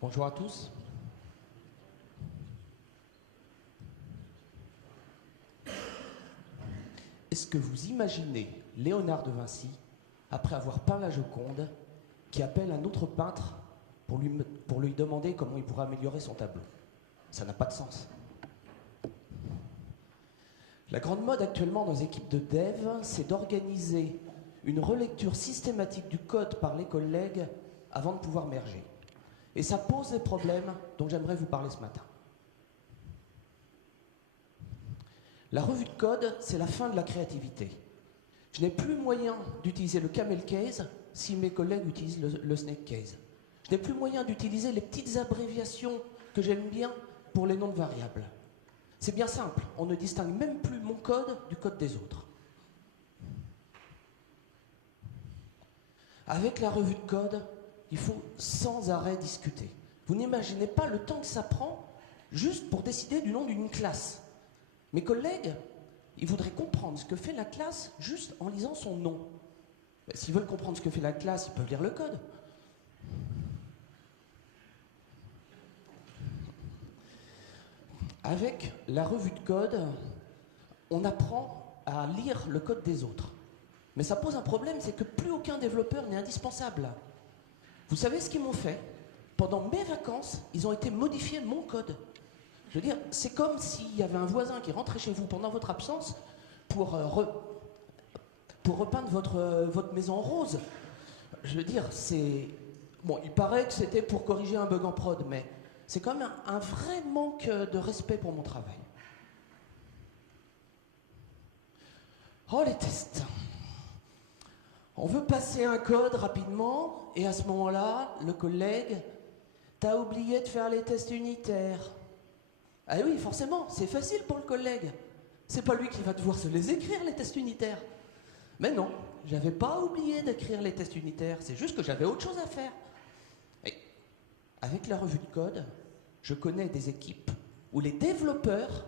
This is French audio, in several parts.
Bonjour à tous. Est-ce que vous imaginez Léonard de Vinci, après avoir peint la Joconde, qui appelle un autre peintre pour lui demander comment il pourrait améliorer son tableau? Ça n'a pas de sens. La grande mode actuellement dans les équipes de dev, c'est d'organiser une relecture systématique du code par les collègues avant de pouvoir merger. Et ça pose des problèmes dont j'aimerais vous parler ce matin. La revue de code, c'est la fin de la créativité. Je n'ai plus moyen d'utiliser le camel case si mes collègues utilisent le snake case. Je n'ai plus moyen d'utiliser les petites abréviations que j'aime bien pour les noms de variables. C'est bien simple, on ne distingue même plus mon code du code des autres. Avec la revue de code, il faut sans arrêt discuter. Vous n'imaginez pas le temps que ça prend juste pour décider du nom d'une classe. Mes collègues, ils voudraient comprendre ce que fait la classe juste en lisant son nom. S'ils veulent comprendre ce que fait la classe, ils peuvent lire le code. Avec la revue de code, on apprend à lire le code des autres. Mais ça pose un problème, c'est que plus aucun développeur n'est indispensable. Vous savez ce qu'ils m'ont fait? Pendant mes vacances, ils ont été modifier mon code. Je veux dire, c'est comme s'il y avait un voisin qui rentrait chez vous pendant votre absence pour repeindre votre maison en rose. Je veux dire, c'est... Bon, il paraît que c'était pour corriger un bug en prod, mais c'est quand même un vrai manque de respect pour mon travail. Oh, les tests. On veut passer un code rapidement, et à ce moment-là, le collègue, t'as oublié de faire les tests unitaires. Ah oui, forcément, c'est facile pour le collègue. C'est pas lui qui va devoir se les écrire, les tests unitaires. Mais non, j'avais pas oublié d'écrire les tests unitaires, c'est juste que j'avais autre chose à faire. Et avec la revue de code, je connais des équipes où les développeurs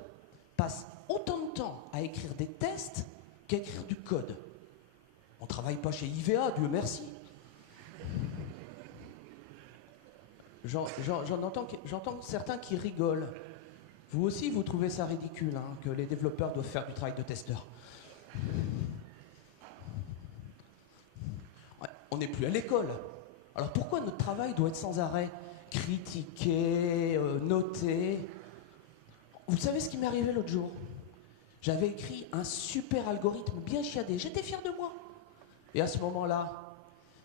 passent autant de temps à écrire des tests qu'à écrire du code. On travaille pas chez IVA, Dieu merci. J'entends certains qui rigolent. Vous aussi, vous trouvez ça ridicule, hein, que les développeurs doivent faire du travail de testeur. Ouais, on n'est plus à l'école. Alors pourquoi notre travail doit être sans arrêt critiqué, noté? Vous savez ce qui m'est arrivé l'autre jour? J'avais écrit un super algorithme bien chiadé, j'étais fier de moi. Et à ce moment-là,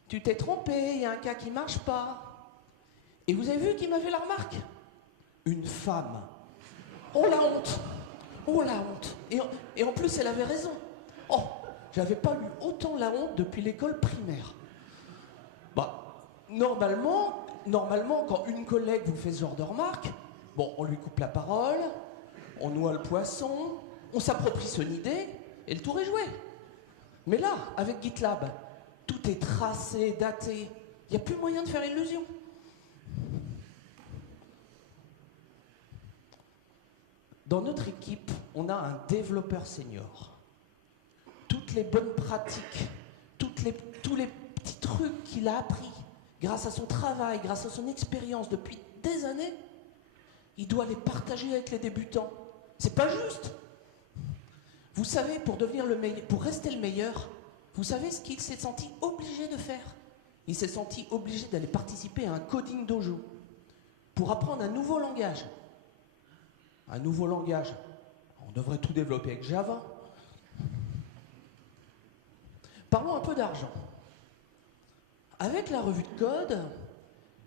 tu t'es trompé, il y a un cas qui ne marche pas. Et vous avez vu qui m'a fait la remarque? Une femme. Oh la honte! Oh la honte! Et en plus, elle avait raison. Oh, j'avais pas eu autant la honte depuis l'école primaire. Bah, normalement, quand une collègue vous fait ce genre de remarque, bon, on lui coupe la parole, on noie le poisson, on s'approprie son idée, et le tour est joué. Mais là, avec GitLab, tout est tracé, daté, il n'y a plus moyen de faire illusion. Dans notre équipe, on a un développeur senior. Toutes les bonnes pratiques, tous les petits trucs qu'il a appris, grâce à son travail, grâce à son expérience depuis des années, il doit les partager avec les débutants. C'est pas juste. Vous savez, pour rester le meilleur, vous savez ce qu'il s'est senti obligé de faire? Il s'est senti obligé d'aller participer à un coding dojo pour apprendre un nouveau langage. Un nouveau langage. On devrait tout développer avec Java. Parlons un peu d'argent. Avec la revue de code,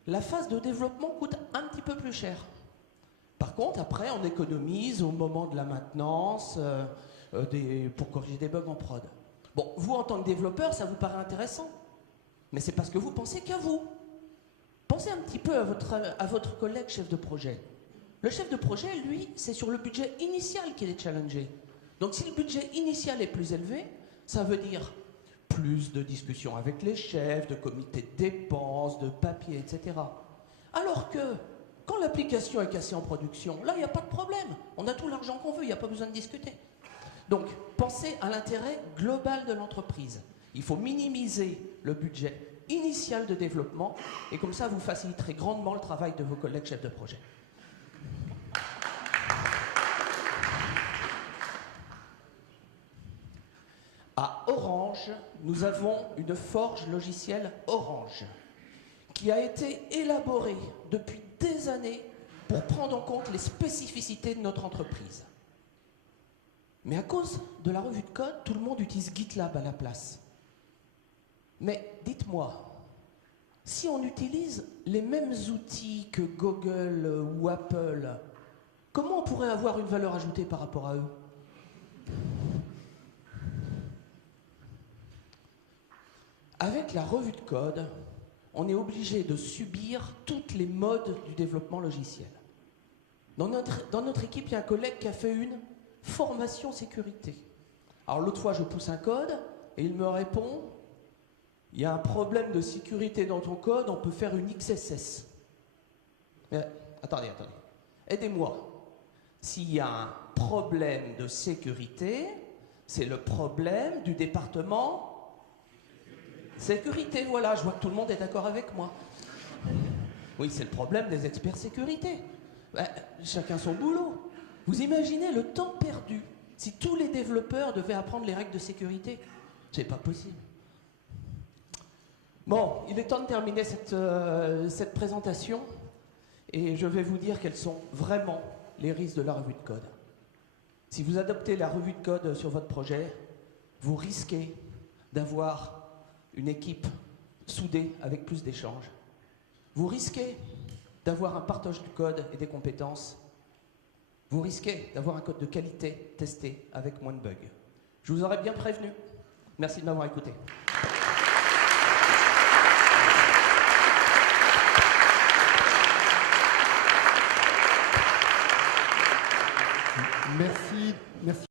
la phase de développement coûte un petit peu plus cher. Par contre, après, on économise au moment de la maintenance pour corriger des bugs en prod. Bon, vous, en tant que développeur, ça vous paraît intéressant. Mais c'est parce que vous pensez qu'à vous. Pensez un petit peu à votre collègue chef de projet. Le chef de projet, lui, c'est sur le budget initial qu'il est challengé. Donc si le budget initial est plus élevé, ça veut dire plus de discussions avec les chefs, de comités de dépenses, de papier, etc. Alors que, quand l'application est cassée en production, là, il n'y a pas de problème. On a tout l'argent qu'on veut, il n'y a pas besoin de discuter. Donc, pensez à l'intérêt global de l'entreprise. Il faut minimiser le budget initiale de développement, et comme ça, vous faciliterez grandement le travail de vos collègues chefs de projet. À Orange, nous avons une forge logicielle Orange qui a été élaborée depuis des années pour prendre en compte les spécificités de notre entreprise. Mais à cause de la revue de code, tout le monde utilise GitLab à la place. Mais dites-moi, si on utilise les mêmes outils que Google ou Apple, comment on pourrait avoir une valeur ajoutée par rapport à eux? Avec la revue de code, on est obligé de subir toutes les modes du développement logiciel. Dans notre équipe, il y a un collègue qui a fait une formation sécurité. Alors l'autre fois, je pousse un code et il me répond « Il y a un problème de sécurité dans ton code, on peut faire une XSS. » Mais attendez. Aidez-moi. S'il y a un problème de sécurité, c'est le problème du département sécurité, voilà, je vois que tout le monde est d'accord avec moi. Oui, c'est le problème des experts sécurité. Chacun son boulot. Vous imaginez le temps perdu si tous les développeurs devaient apprendre les règles de sécurité? C'est pas possible. Bon, il est temps de terminer cette présentation et je vais vous dire quels sont vraiment les risques de la revue de code. Si vous adoptez la revue de code sur votre projet, vous risquez d'avoir une équipe soudée avec plus d'échanges. Vous risquez d'avoir un partage du code et des compétences. Vous risquez d'avoir un code de qualité testé avec moins de bugs. Je vous aurais bien prévenu. Merci de m'avoir écouté. Merci.